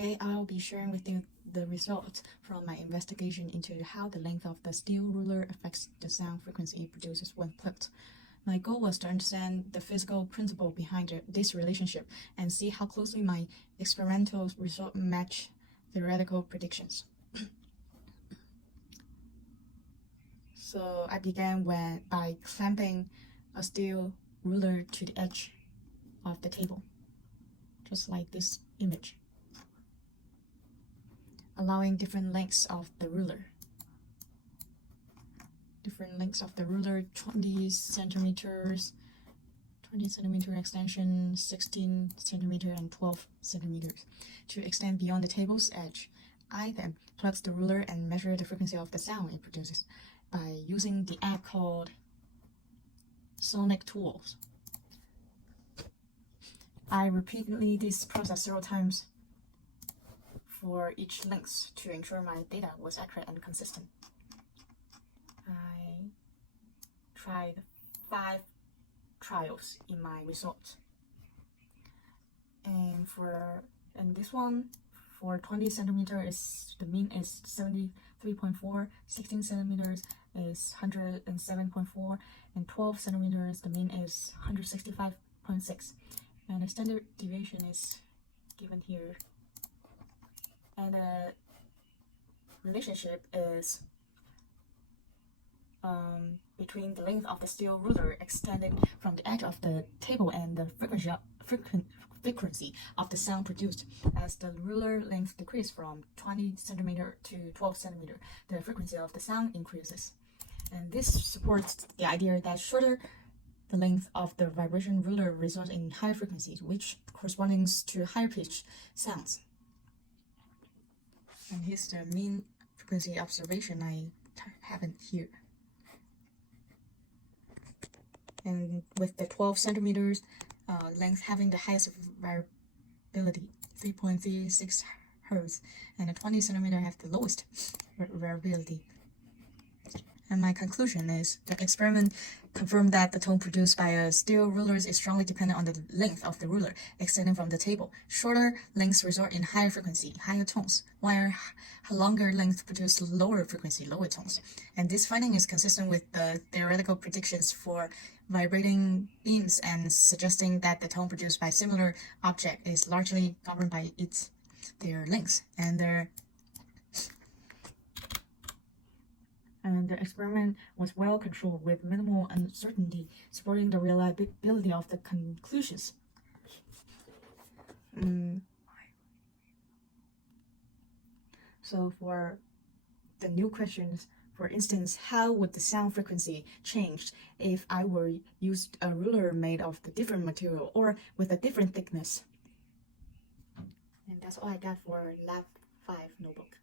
Today I'll be sharing with you the results from my investigation into how the length of the steel ruler affects the sound frequency it produces when clipped. My goal was to understand the physical principle behind this relationship and see how closely my experimental results match theoretical predictions. So I began by clamping a steel ruler to the edge of the table, just like this image, allowing different lengths of the ruler. 20 centimeters, 20 centimeter extension, 16 centimeter, and 12 centimeters to extend beyond the table's edge. I then plugged the ruler and measured the frequency of the sound it produces by using the app called Sonic Tools. I repeated this process several times for each length to ensure my data was accurate and consistent. I tried 5 trials in my results, and this one, for 20 centimeters, the mean is 73.4, 16 centimeters is 107.4, and 12 centimeters, the mean is 165.6, and the standard deviation is given here. And the relationship is between the length of the steel ruler extended from the edge of the table and the frequency of the sound produced. As the ruler length decreases from 20 centimeter to 12 centimeter, the frequency of the sound increases. And this supports the idea that shorter the length of the vibration ruler results in higher frequencies, which corresponds to higher pitched sounds. And here's the mean frequency observation I have it here. And with the 12 centimeters length having the highest variability, 3.36 Hertz, and the 20 centimeter have the lowest variability. And my conclusion is the experiment confirmed that the tone produced by a steel ruler is strongly dependent on the length of the ruler extending from the table. Shorter lengths result in higher frequency, higher tones, while longer lengths produce lower frequency, lower tones. And this finding is consistent with the theoretical predictions for vibrating beams and suggesting that the tone produced by similar object is largely governed by their lengths and the experiment was well controlled with minimal uncertainty, supporting the reliability of the conclusions. So for the new questions, for instance, how would the sound frequency change if I were used a ruler made of the different material or with a different thickness? And that's all I got for Lab 5 notebook.